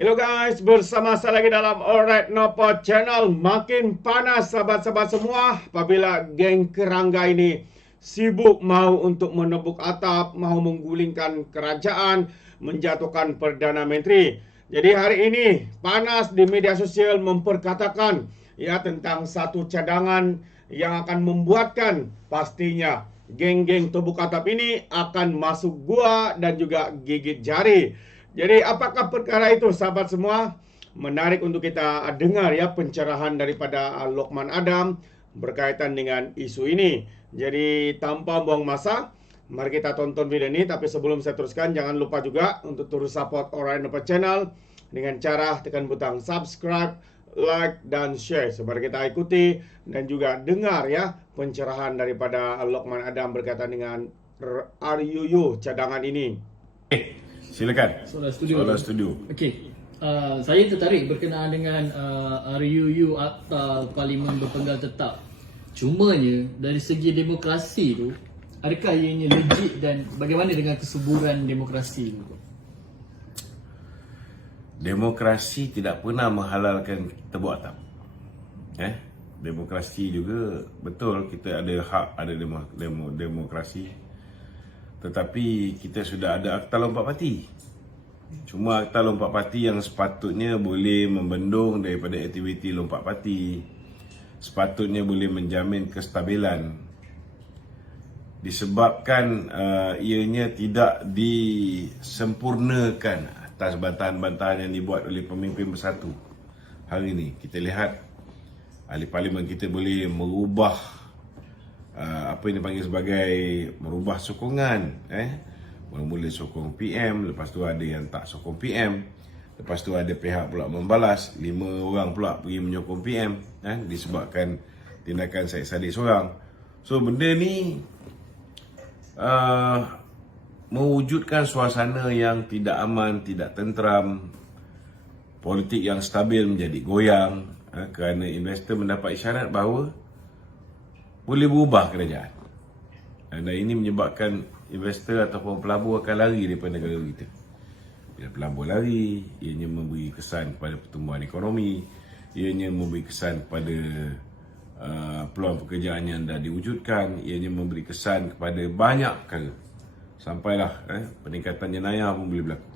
Hello guys, bersama saya lagi dalam Alright Nopo Channel. Makin panas sahabat-sahabat semua apabila geng kerangga ini sibuk mau untuk menebuk atap, mau menggulingkan kerajaan, menjatuhkan Perdana Menteri. Jadi hari ini panas di media sosial memperkatakan ya tentang satu cadangan yang akan membuatkan pastinya geng-geng tebuk atap ini akan masuk gua dan juga gigit jari. Jadi apakah perkara itu sahabat semua? Menarik untuk kita dengar ya pencerahan daripada Lokman Adam berkaitan dengan isu ini. Jadi tanpa buang masa, mari kita tonton video ini. Tapi sebelum saya teruskan, jangan lupa juga untuk terus support Alright Nopo Channel dengan cara tekan butang subscribe, like, dan share. Mari kita ikuti dan juga dengar ya pencerahan daripada Lokman Adam berkaitan dengan RUU cadangan ini. Silakan. Soalan studio. Soalan studio. Okey. Saya tertarik berkenaan dengan RUU Akta Parlimen Berpenggal Tetap. Cumanya dari segi demokrasi tu, adakah ianya legit dan bagaimana dengan kesuburan demokrasi tu? Demokrasi tidak pernah menghalalkan tebuk atap. Demokrasi juga betul, kita ada hak, ada demokrasi. Tetapi kita sudah ada Akta Lompat Parti. Cuma Akta Lompat Parti yang sepatutnya boleh membendung daripada aktiviti lompat parti, sepatutnya boleh menjamin kestabilan, disebabkan ianya tidak disempurnakan atas bantahan-bantahan yang dibuat oleh pemimpin bersatu. Hari ini kita lihat ahli parlimen kita boleh merubah apa yang dipanggil sebagai merubah sokongan. Mula-mula sokong PM, lepas tu ada yang tak sokong PM, lepas tu ada pihak pula membalas, 5 orang pula pergi menyokong PM disebabkan tindakan Syed Saddiq seorang. So benda ni mewujudkan suasana yang tidak aman, tidak tenteram, politik yang stabil menjadi goyang kerana investor mendapat isyarat bahawa boleh berubah kerajaan. Dan ini menyebabkan investor ataupun pelabur akan lari daripada negara kita. Bila pelabur lari, ianya memberi kesan kepada pertumbuhan ekonomi, ianya memberi kesan kepada peluang pekerjaan yang dah diwujudkan, ianya memberi kesan kepada banyak perkara. Sampailah peningkatan jenayah pun boleh berlaku.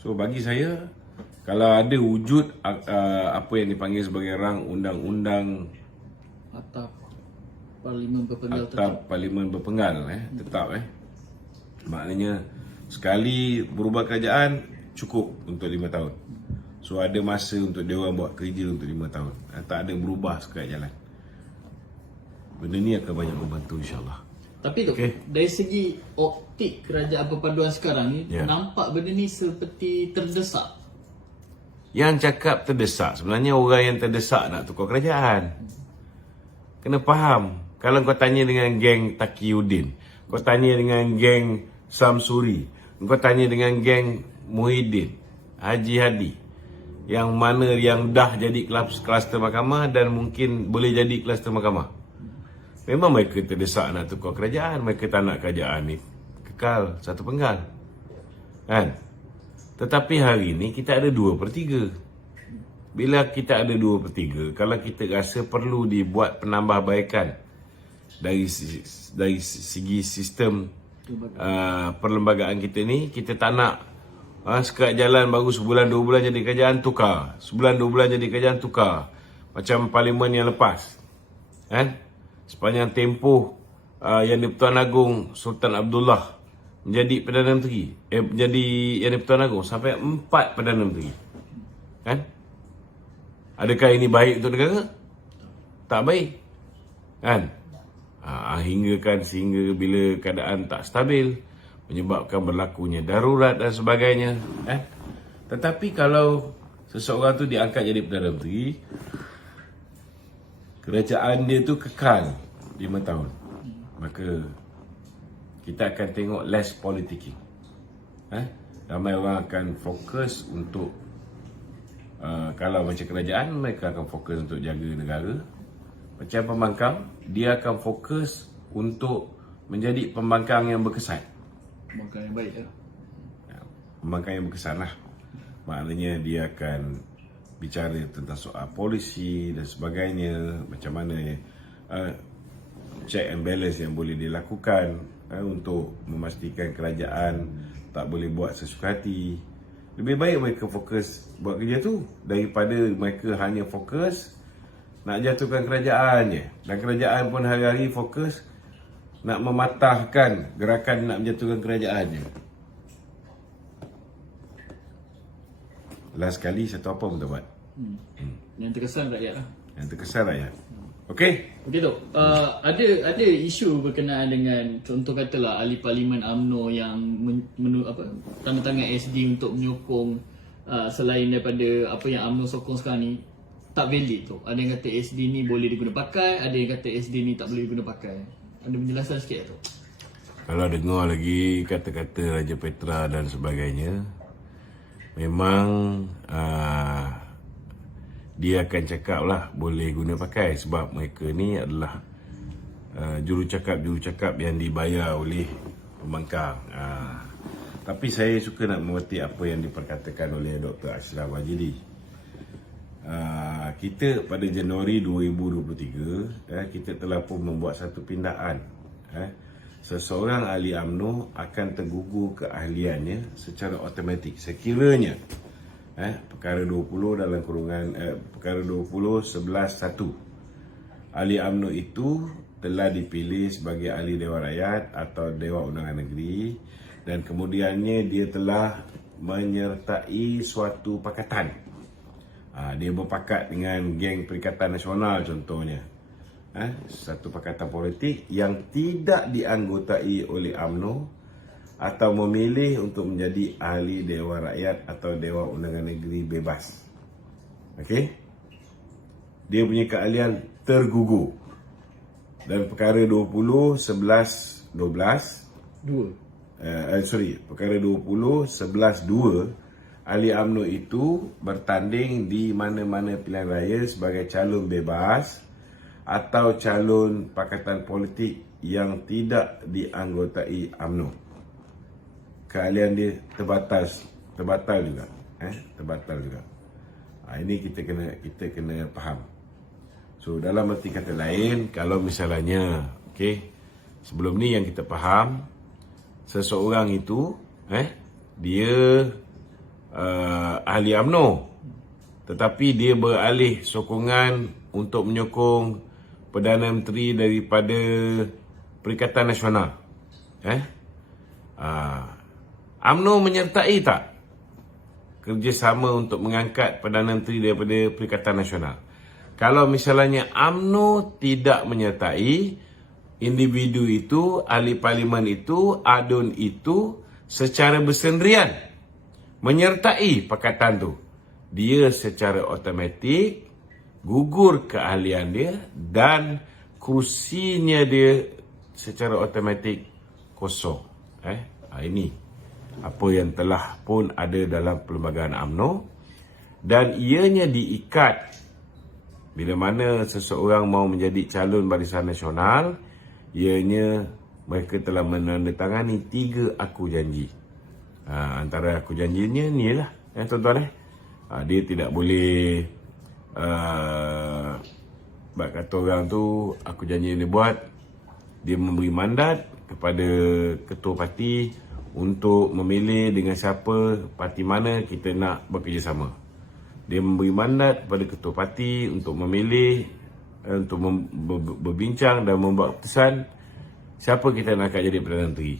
So bagi saya, kalau ada wujud apa yang dipanggil sebagai rang undang-undang Akta Parlimen Berpenggal Akta Tetap. Parlimen Berpenggal tetap maknanya sekali berubah kerajaan cukup untuk 5 tahun. So ada masa untuk dia orang buat kerja untuk 5 tahun. Tak ada berubah sekali jalan. Benda ni akan banyak membantu insya-Allah. Tapi tu, dari segi optik kerajaan perpaduan sekarang ni, nampak benda ni seperti terdesak. Yang cakap terdesak, sebenarnya orang yang terdesak nak tukar kerajaan. Kena faham. Kalau kau tanya dengan geng Taqiyuddin, kau tanya dengan geng Samsuri, kau tanya dengan geng Muhyiddin, Haji Hadi, yang mana yang dah jadi kluster mahkamah dan mungkin boleh jadi kluster mahkamah, memang mereka terdesak nak tukar kerajaan. Mereka tak nak kerajaan ni kekal satu penggal, kan? Tetapi hari ni kita ada 2/3. Bila kita ada 2/3, kalau kita rasa perlu dibuat penambahbaikan dari segi sistem perlembagaan kita ni, kita tak nak sekat jalan baru sebulan 2 bulan jadi kerajaan tukar, sebulan 2 bulan jadi kerajaan tukar, macam parlimen yang lepas, kan? Sepanjang tempoh Yang di-Pertuan Agong Sultan Abdullah menjadi Perdana Menteri, menjadi Yang di-Pertuan Agong sampai 4 Perdana Menteri, kan? Adakah ini baik untuk negara? Tak baik, kan? Sehingga bila keadaan tak stabil, menyebabkan berlakunya darurat dan sebagainya, kan? Tetapi kalau seseorang tu diangkat jadi Perdana Menteri, kerajaan dia tu kekal 5 tahun, maka kita akan tengok less politicking. Ramai orang akan fokus untuk kalau macam kerajaan, mereka akan fokus untuk jaga negara. Macam pembangkang, dia akan fokus untuk menjadi pembangkang yang berkesan. Pembangkang yang baik Pembangkang yang berkesan lah. maknanya dia akan bicara tentang soal polisi dan sebagainya, macam mana check and balance yang boleh dilakukan untuk memastikan kerajaan tak boleh buat sesuka hati. Lebih baik mereka fokus buat kerja tu daripada mereka hanya fokus nak jatuhkan kerajaan je. Dan kerajaan pun hari-hari fokus nak mematahkan gerakan nak menjatuhkan kerajaan je. Last kali satu apa pun tak buat. Yang terkesan rakyat lah. Yang terkesan rakyat. Okey? Okey Tok, ada isu berkenaan dengan contoh katalah ahli parlimen UMNO yang tanda tangan SD untuk menyokong selain daripada apa yang UMNO sokong sekarang ni tak valid tu. Ada yang kata SD ni boleh diguna pakai, ada yang kata SD ni tak boleh diguna pakai. Ada penjelasan sikit tu. Kalau dengar lagi kata-kata Raja Petra dan sebagainya, memang dia akan cakap lah boleh guna pakai sebab mereka ni adalah jurucakap yang dibayar oleh pembangkang. Tapi saya suka nak mengerti apa yang diperkatakan oleh Dr. Ashraf Wajidi. Kita pada Januari 2023 kita telah pun membuat satu pindaan. Seseorang ahli UMNO akan tergugur keahliannya secara automatik sekiranya perkara 20 dalam kurungan perkara 20.11.1 ahli UMNO itu telah dipilih sebagai ahli Dewan Rakyat atau Dewan Undangan Negeri dan kemudiannya dia telah menyertai suatu pakatan. Dia berpakat dengan geng Perikatan Nasional contohnya. Satu pakatan politik yang tidak dianggotai oleh UMNO atau memilih untuk menjadi ahli Dewan Rakyat atau Dewan Undangan Negeri bebas. Okey? Dia punya keahlian tergugur. Dan perkara 20.11.12 perkara 20.11.2 ahli UMNO itu bertanding di mana-mana pilihan raya sebagai calon bebas atau calon pakatan politik yang tidak dianggotai UMNO. Keahlian dia terbatal juga. Terbatal juga. Ini kita kena faham. So dalam arti kata lain, kalau misalnya sebelum ni yang kita faham, seseorang itu dia ahli UMNO, tetapi dia beralih sokongan untuk menyokong Perdana Menteri daripada Perikatan Nasional. UMNO menyertai tak kerjasama untuk mengangkat Perdana Menteri daripada Perikatan Nasional? Kalau misalnya UMNO tidak menyertai, individu itu, ahli parlimen itu, ADUN itu secara bersendirian menyertai pakatan tu, dia secara automatik gugur keahlian dia dan kursinya dia secara automatik kosong. Ini apa yang telah pun ada dalam perlembagaan UMNO dan ianya diikat bila mana seseorang mau menjadi calon Barisan Nasional, ianya mereka telah menandatangani 3 aku janji. Antara aku janjinya ni lah tuan-tuan. Dia tidak boleh kata orang tu aku janji dia buat. Dia memberi mandat kepada ketua parti untuk memilih dengan siapa, parti mana kita nak bekerjasama. Dia memberi mandat kepada ketua parti untuk memilih, untuk berbincang dan membuat keputusan siapa kita nak jadi Perdana Menteri.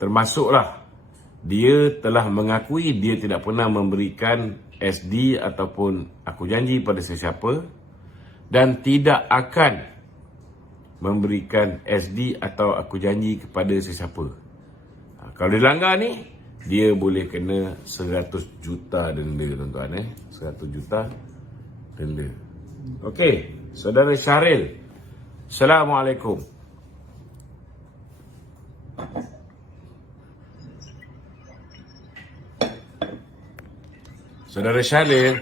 Termasuklah dia telah mengakui dia tidak pernah memberikan SD ataupun aku janji pada sesiapa dan tidak akan memberikan SD atau aku janji kepada sesiapa. Kalau dia langgar ni, dia boleh kena 100 juta denda tuan-tuan. 100 juta denda. Okey, saudara Syahril. Assalamualaikum. Saudara Syahril.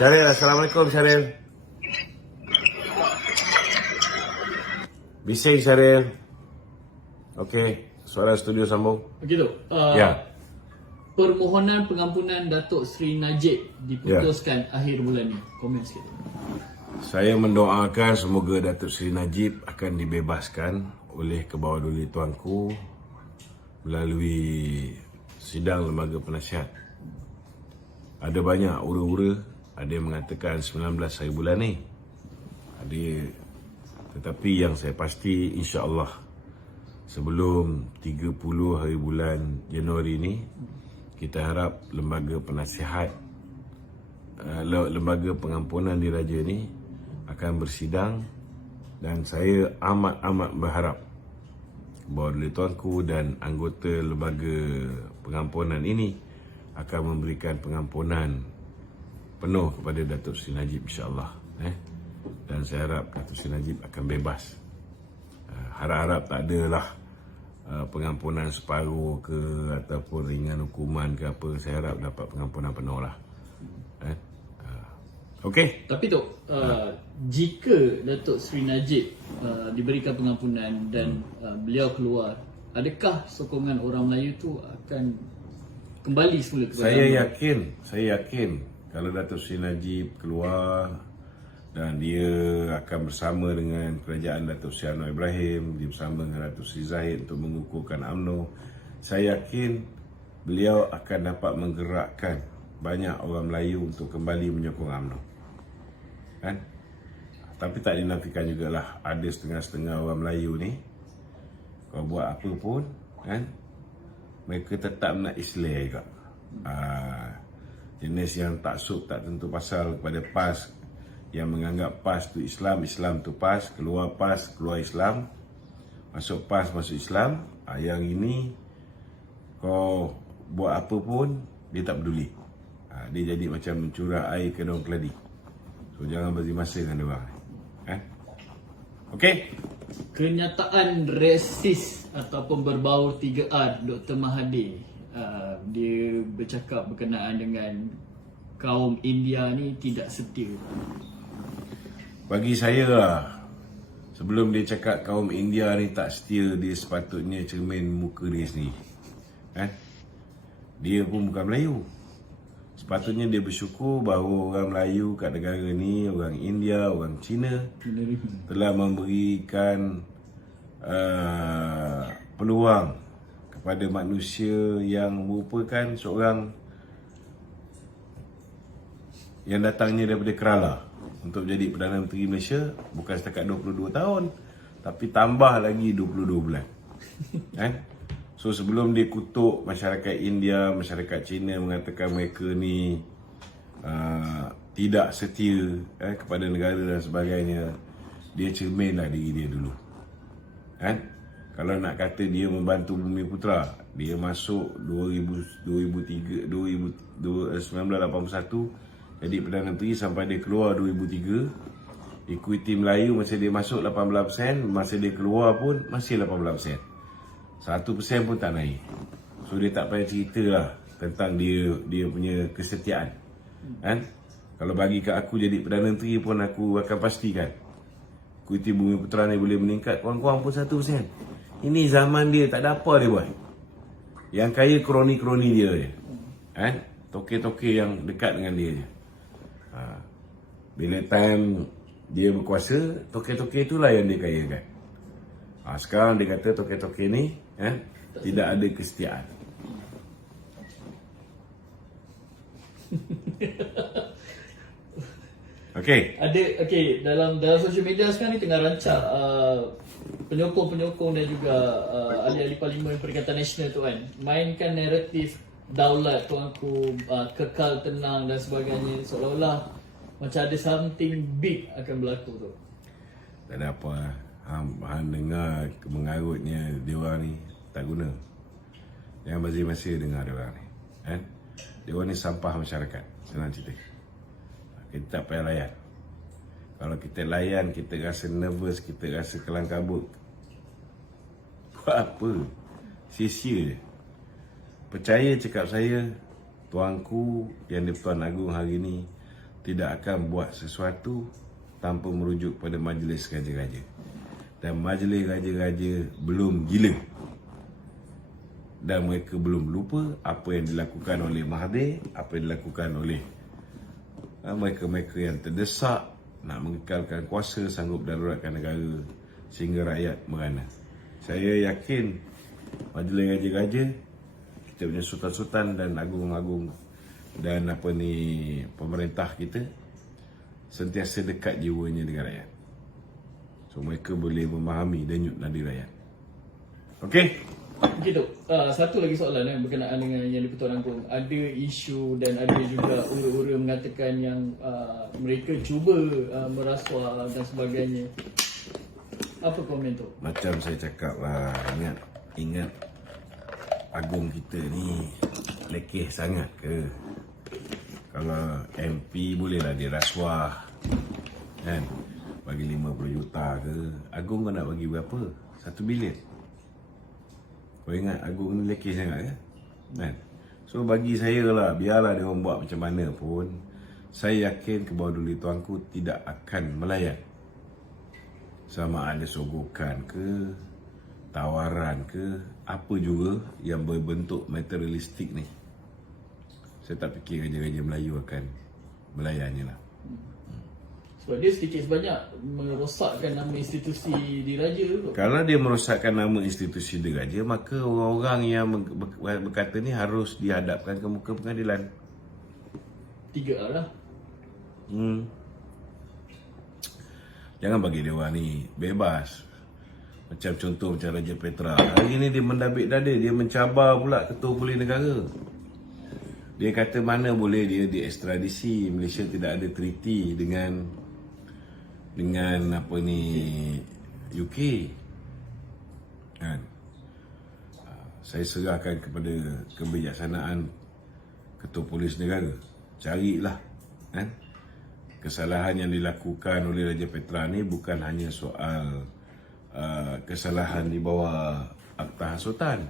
Syahril, Assalamualaikum Syahril. Bising Syahril. Okey, suara studio sambung. Okey Tok. Ya. permohonan pengampunan Datuk Seri Najib diputuskan akhir bulan ni. Komen sikit. Saya mendoakan semoga Datuk Seri Najib akan dibebaskan oleh Kebawah-Duli Tuanku melalui sidang lembaga penasihat. Ada banyak ura-ura, ada yang mengatakan 19 hari bulan ni. Tetapi yang saya pasti insya-Allah sebelum 30 hari bulan Januari ni, kita harap lembaga penasihat, lembaga pengampunan diraja ni akan bersidang, dan saya amat berharap Kebawah-Duli Tuanku dan anggota lembaga pengampunan ini akan memberikan pengampunan penuh kepada Datuk Seri Najib insya-Allah. Dan saya harap Datuk Seri Najib akan bebas. Harap-harap tak adalah pengampunan separuh ke ataupun ringan hukuman ke apa. Saya harap dapat pengampunan penuh lah. Okey. Tapi Tok, jika Datuk Seri Najib diberikan pengampunan dan beliau keluar, adakah sokongan orang Melayu tu akan kembali semula ke Saya yakin kalau Datuk Seri Najib keluar dan dia akan bersama dengan kerajaan Datuk Seri Anwar Ibrahim, dia bersama dengan Datuk Seri Zahid untuk mengukuhkan UMNO, saya yakin beliau akan dapat menggerakkan banyak orang Melayu untuk kembali menyokong UMNO. Kan? Tapi tak dinafikan jugalah ada setengah-setengah orang Melayu ni, kau buat apa pun, kan, mereka tetap nak Islam juga. Jenis yang taksub tak tentu pasal kepada PAS, yang menganggap PAS tu Islam, Islam tu PAS, keluar PAS, keluar Islam, masuk PAS, masuk Islam. Yang ini kau buat apa pun dia tak peduli. Dia jadi macam mencurah air ke daun keladi. So jangan bagi masa dengan dia orang. Okey. Kenyataan resis ataupun berbaur 3R Dr. Mahathir, dia bercakap berkenaan dengan kaum India ni tidak setia. Bagi saya lah, sebelum dia cakap kaum India ni tak setia, dia sepatutnya cermin muka dia sendiri. Dia pun bukan Melayu. Sepatutnya dia bersyukur bahawa orang Melayu kat negara ni, orang India, orang Cina telah memberikan peluang kepada manusia yang merupakan seorang yang datangnya daripada Kerala untuk jadi Perdana Menteri Malaysia, bukan setakat 22 tahun tapi tambah lagi 22 bulan. So sebelum dia kutuk masyarakat India, masyarakat Cina mengatakan mereka ni tidak setia kepada negara dan sebagainya, dia cerminlah diri dia dulu. Kalau nak kata dia membantu Bumi Putra, dia masuk 1981 jadi Perdana Menteri sampai dia keluar 2003. Equity Melayu masa dia masuk 18%, masa dia keluar pun masih 18%. 1% pun tak naik. So dia tak payah cerita lah tentang dia punya kesetiaan. Kalau bagi kat aku jadi Perdana Menteri pun aku akan pastikan equity Bumi Putra ni boleh meningkat kurang-kurang pun 1%. Ini zaman dia, tak ada apa dia buat. Yang kaya kroni-kroni dia je. Toke-toke yang dekat dengan dia je. Bila time dia berkuasa, toke-toke itulah yang dia kayakan. Sekarang dia kata toke-toke ni tidak ada kesetiaan. Okey. Dalam social media sekarang ni tengah rancak penyokong-penyokong dan juga ahli-ahli Parlimen Perikatan Nasional tu kan mainkan naratif daulat tuanku, kekal tenang dan sebagainya, seolah-olah macam ada something big akan berlaku tu. Tak ada apa. Han dengar mengarutnya dia orang ni tak guna. Jangan basi-basi dengar dia orang ni. Dia orang ni sampah masyarakat. Senang cerita. Kita tak payah layan. Kalau kita layan, kita rasa nervous, kita rasa kelang kabut. Buat apa? Sia-sia je. Percaya cakap saya, tuanku yang di-Pertuan Agong hari ni tidak akan buat sesuatu tanpa merujuk pada majlis raja-raja. Dan majlis raja-raja belum gila. dan mereka belum lupa apa yang dilakukan oleh Mahathir, apa yang dilakukan oleh mereka-mereka yang terdesak nak mengekalkan kuasa, sanggup daruratkan negara sehingga rakyat merana. Saya yakin majlis raja-raja, kita punya sultan-sultan dan agung-agung dan pemerintah kita sentiasa dekat jiwanya dengan rakyat. So mereka boleh memahami denyut nadi rakyat. Okey? Okey Tok, satu lagi soalan berkenaan dengan yang di-Pertuan Agong. Ada isu dan ada juga ura-ura mengatakan yang mereka cuba merasuah dan sebagainya. Apa komen tu? Macam saya cakap lah, ingat Agong kita ni lekeh sangat ke? Kalau MP bolehlah dia rasuah, kan? Bagi 50 juta ke? Agong kau nak bagi berapa? 1 bilion. Kau ingat Agong ni lekeh sangat ke? Kan? So bagi saya lah, biarlah dia orang buat macam mana pun, saya yakin Kebawah Tuanku tidak akan melayan. Sama ada sogokan ke, tawaran ke, apa juga yang berbentuk materialistik ni. Saya tak fikir raja-raja Melayu akan melayannya lah. Sebab dia sedikit sebanyak merosakkan nama institusi diraja tu. Kalau dia merosakkan nama institusi diraja, maka orang-orang yang berkata ni harus dihadapkan ke muka pengadilan. 3 lah. Jangan bagi dia orang ni bebas. Macam contoh macam Raja Petra. Hari ni dia mendabik dada, dia mencabar pula Ketua Polis Negara. Dia kata mana boleh dia diekstradisi. Malaysia tidak ada treaty dengan UK. Kan? Saya serahkan kepada kebijaksanaan Ketua Polis Negara. Carilah, kan? Kesalahan yang dilakukan oleh Raja Petra ni bukan hanya soal kesalahan di bawah Akta Hasutan.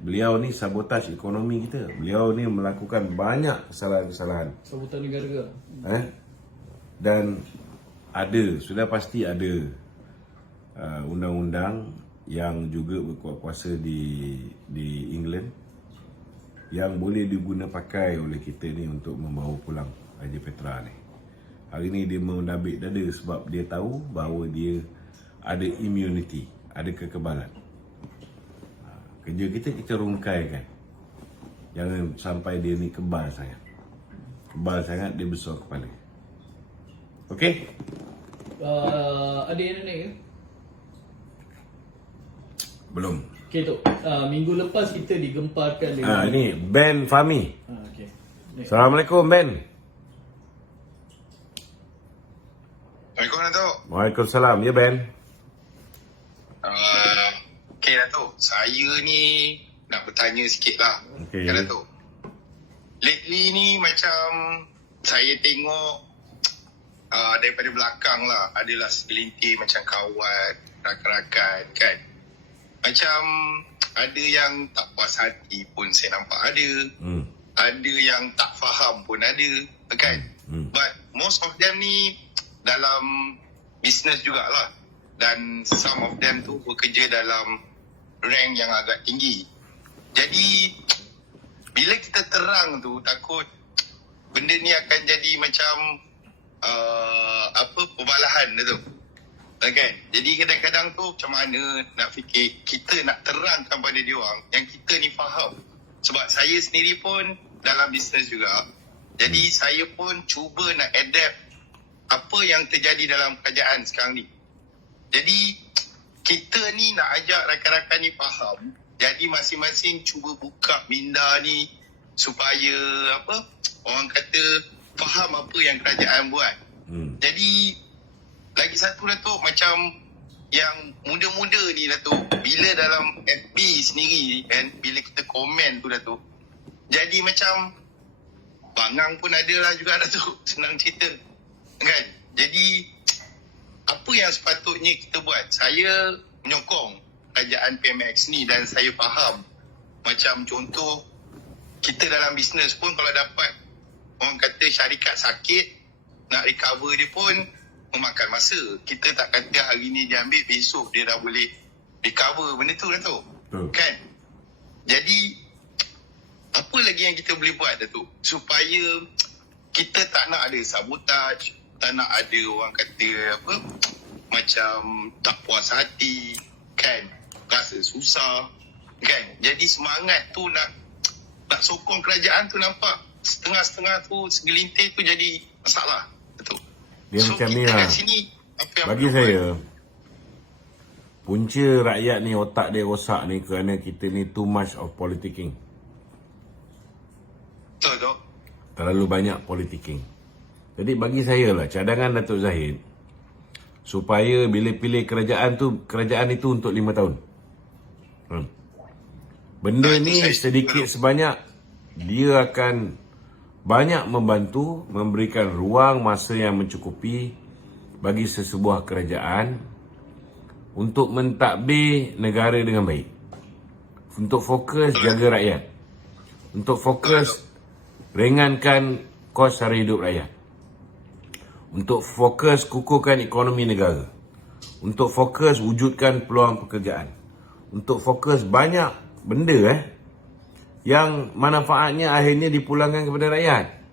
Beliau ni sabotaj ekonomi kita. Beliau ni melakukan banyak kesalahan-kesalahan. Sabutan negara. Dan sudah pasti ada undang-undang yang juga berkuat kuasa di England yang boleh diguna pakai oleh kita ni untuk membawa pulang Raja Petra ni. Hari ni dia mendabik dada sebab dia tahu bahawa dia ada immunity, ada kekebalan. Kerja kita rungkaikan. Jangan sampai dia ni kebal sangat. Kebal sangat, dia besar kepala. Okey? Ada yang naik ke? Belum. Okey Tok, minggu lepas kita digemparkan dengan Ini Ben Fahmi. okey. Assalamualaikum Ben. Assalamualaikum Datuk. Waalaikumsalam. Ya Ben. Okay Datuk, saya ni nak bertanya sikit lah. Okey. Ya Datuk, lately ni macam saya tengok daripada belakang lah, adalah segelintir macam kawan, rakan-rakan kan. Macam ada yang tak puas hati pun saya nampak ada. Ada yang tak faham pun ada kan. But most of them ni dalam business jugalah. Dan some of them tu bekerja dalam rank yang agak tinggi. Jadi bila kita terang tu, takut benda ni akan jadi macam perbalahan tu. Okay. Jadi kadang-kadang tu macam mana nak fikir kita nak terangkan pada dia orang yang kita ni faham. Sebab saya sendiri pun dalam bisnes juga. Jadi saya pun cuba nak adapt apa yang terjadi dalam kerajaan sekarang ni. Jadi kita ni nak ajak rakan-rakan ni faham. Jadi masing-masing cuba buka minda ni supaya orang kata faham apa yang kerajaan buat. Jadi lagi satu Datuk, macam yang muda-muda ni Datuk, bila dalam FB sendiri kan, bila kita komen tu Datuk, jadi macam bangang pun ada lah juga Datuk, senang cerita kan. Jadi apa yang sepatutnya kita buat? Saya menyokong kerajaan PMX ni dan saya faham macam contoh kita dalam bisnes pun kalau dapat orang kata syarikat sakit, nak recover dia pun memakan masa. Kita tak kata hari ni dia ambil, besok dia dah boleh recover benda tu Datuk. Kan? Jadi apa lagi yang kita boleh buat Datuk supaya kita tak nak ada sabotaj, tak nak ada orang kata apa macam tak puas hati kan, rasa susah kan. Jadi semangat tu nak sokong kerajaan tu nampak setengah-setengah tu, segelintir tu jadi masalah Datuk. Dia macam ni kita lah. kat sini apa yang Bagi perlu saya, punca rakyat ni otak dia rosak ni kerana kita ni too much of politicking. betul Dok. Terlalu banyak politicking. Jadi bagi saya lah, cadangan Datuk Zahid, supaya bila pilih kerajaan tu, kerajaan itu untuk 5 tahun. Benda ni sedikit sebanyak, dia akan banyak membantu, memberikan ruang masa yang mencukupi bagi sesebuah kerajaan untuk mentadbir negara dengan baik. Untuk fokus jaga rakyat. Untuk fokus ringankan kos sara hidup rakyat. Untuk fokus kukuhkan ekonomi negara. Untuk fokus wujudkan peluang pekerjaan. Untuk fokus banyak benda yang manfaatnya akhirnya dipulangkan kepada rakyat.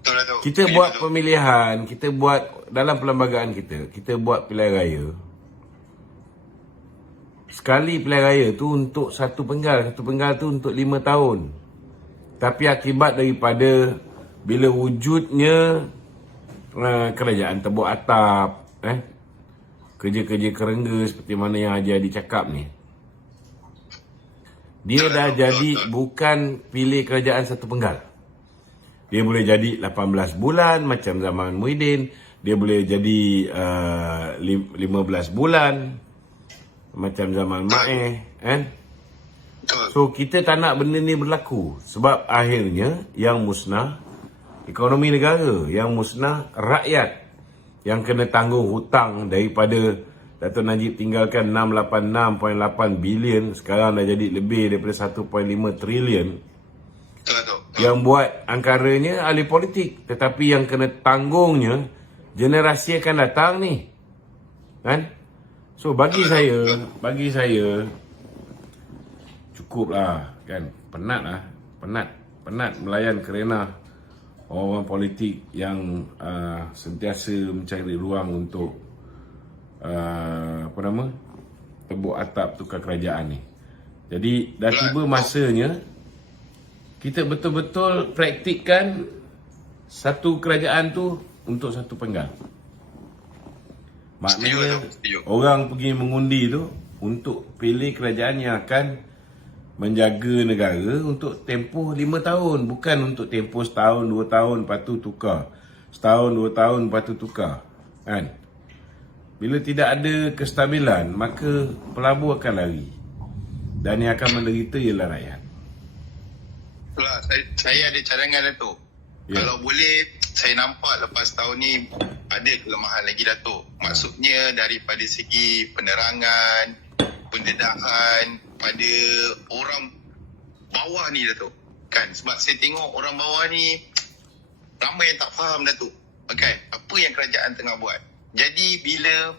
Betul Datuk. Kita buat pemilihan, kita buat dalam perlembagaan kita buat pilihan raya. Sekali pilihan raya tu untuk satu penggal tu untuk 5 tahun. Tapi akibat daripada bila wujudnya kerajaan tebuk atap, kerja-kerja kerengga seperti mana yang Haji Adi cakap ni, dia dah jadi bukan pilih kerajaan satu penggal. Dia boleh jadi 18 bulan macam zaman Muhyiddin. Dia boleh jadi 15 bulan macam zaman Maeh, kan? So kita tak nak benda ni berlaku. Sebab akhirnya yang musnah ekonomi negara, yang musnah rakyat, yang kena tanggung hutang daripada Dato' Najib tinggalkan 686.8 bilion, sekarang dah jadi lebih daripada 1.5 trilion. Yang buat angkaranya ahli politik, tetapi yang kena tanggungnya generasi akan datang ni, kan? So bagi saya cukuplah, kan? Penat melayan kerana orang politik yang sentiasa mencari ruang untuk tebuk atap tukar kerajaan ni. Jadi dah tiba masanya kita betul-betul praktikkan satu kerajaan tu untuk satu penggal. Maknanya orang pergi mengundi tu untuk pilih kerajaan yang akan menjaga negara untuk tempoh 5 tahun, bukan untuk tempoh setahun, 2 tahun lepas tu tukar. Setahun, 2 tahun lepas tu tukar, kan? Bila tidak ada kestabilan, maka pelabur akan lari. Dan yang akan menderita ialah rakyat. Itulah, saya ada cadangan Datuk. Kalau boleh, saya nampak lepas tahun ni ada kelemahan lagi Datuk. Maksudnya daripada segi penerangan, pendedahan pada orang bawah ni Datuk. Kan, sebab saya tengok orang bawah ni ramai yang tak faham Datuk. Okay, apa yang kerajaan tengah buat. Jadi bila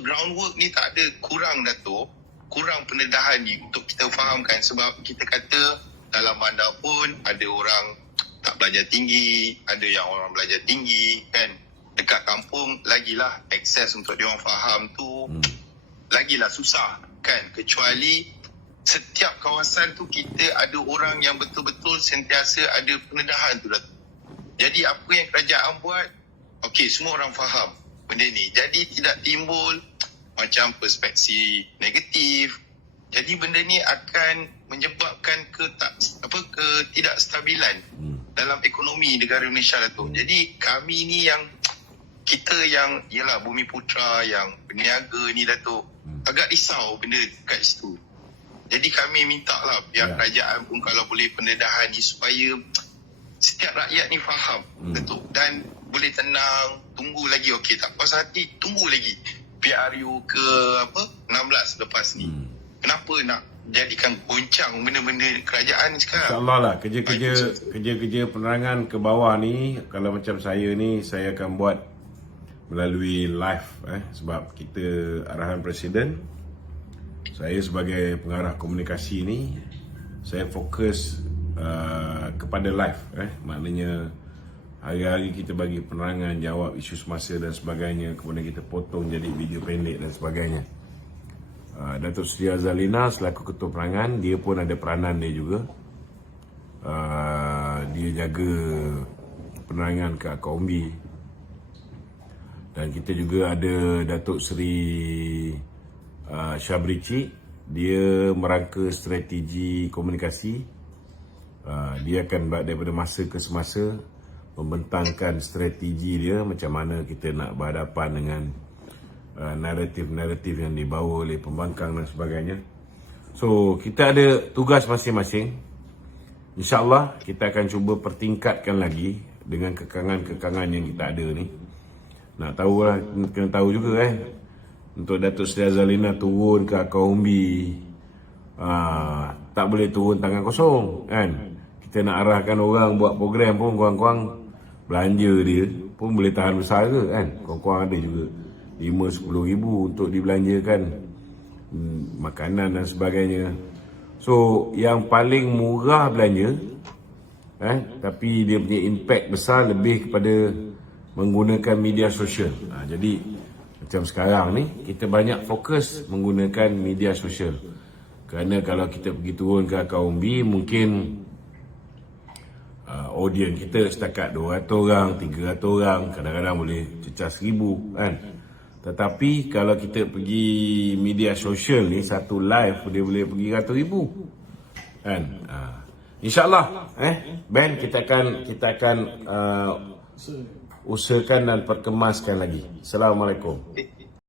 groundwork ni tak ada, kurang Datuk, kurang pendedahan ni untuk kita fahamkan. Sebab kita kata dalam bandar pun ada orang tak belajar tinggi, ada yang orang belajar tinggi, kan. Dekat kampung lagilah akses untuk dia orang faham tu lagilah susah, kan. Kecuali setiap kawasan tu kita ada orang yang betul-betul sentiasa ada pendedahan tu Datuk. Jadi apa yang kerajaan buat, okey, semua orang faham benda ni. Jadi tidak timbul macam perspektif negatif. Jadi benda ni akan menyebabkan ketidakstabilan dalam ekonomi negara Malaysia Datuk. Jadi kami ni kita yang ialah Bumi Putra, yang berniaga ni Datuk, agak risau benda kat situ. Jadi kami minta lah pihak kerajaan pun kalau boleh pendedahan ni supaya setiap rakyat ni faham Datuk, dan boleh tenang, tunggu lagi. Okey, tak puas hati, tunggu lagi PRU ke 16 lepas ni. Kenapa nak jadikan goncang benda-benda kerajaan ni sekarang? InsyaAllah lah kerja-kerja penerangan ke bawah ni, kalau macam saya ni, saya akan buat melalui live sebab kita arahan Presiden Saya sebagai pengarah komunikasi ni, saya fokus kepada live. Maknanya hari-hari kita bagi penerangan, jawab isu semasa dan sebagainya. Kemudian kita potong jadi video pendek dan sebagainya. Datuk Seri Azalina selaku ketua penerangan, dia pun ada peranan dia juga. Dia jaga penerangan ke Akaumbi. Dan kita juga ada Datuk Seri Syabrici, dia merangka strategi komunikasi. Dia akan daripada masa ke semasa membentangkan strategi dia macam mana kita nak berhadapan dengan naratif-naratif yang dibawa oleh pembangkang dan sebagainya. So, kita ada tugas masing-masing. InsyaAllah kita akan cuba pertingkatkan lagi dengan kekangan-kekangan yang kita ada ni. Nak tahu lah, kena tahu juga untuk Datuk Seri Azalina turun ke Akaumbi, tak boleh turun tangan kosong kan. Kita nak arahkan orang buat program pun kurang-kurang belanja dia pun boleh tahan besar ke kan. Kurang-kurang ada juga 5-10 ribu untuk dibelanjakan makanan dan sebagainya. So yang paling murah belanja tapi dia punya impact besar lebih kepada menggunakan media sosial. Jadi macam sekarang ni kita banyak fokus menggunakan media sosial. Kerana kalau kita pergi turun ke Akaumbi, mungkin audiens kita setakat 200 orang, 300 orang, kadang-kadang boleh cecah 1000 kan. Tetapi kalau kita pergi media sosial ni, satu live dia boleh pergi ratus ribu kan. InsyaAllah Ben, kita akan usahakan dan perkemaskan lagi. Assalamualaikum.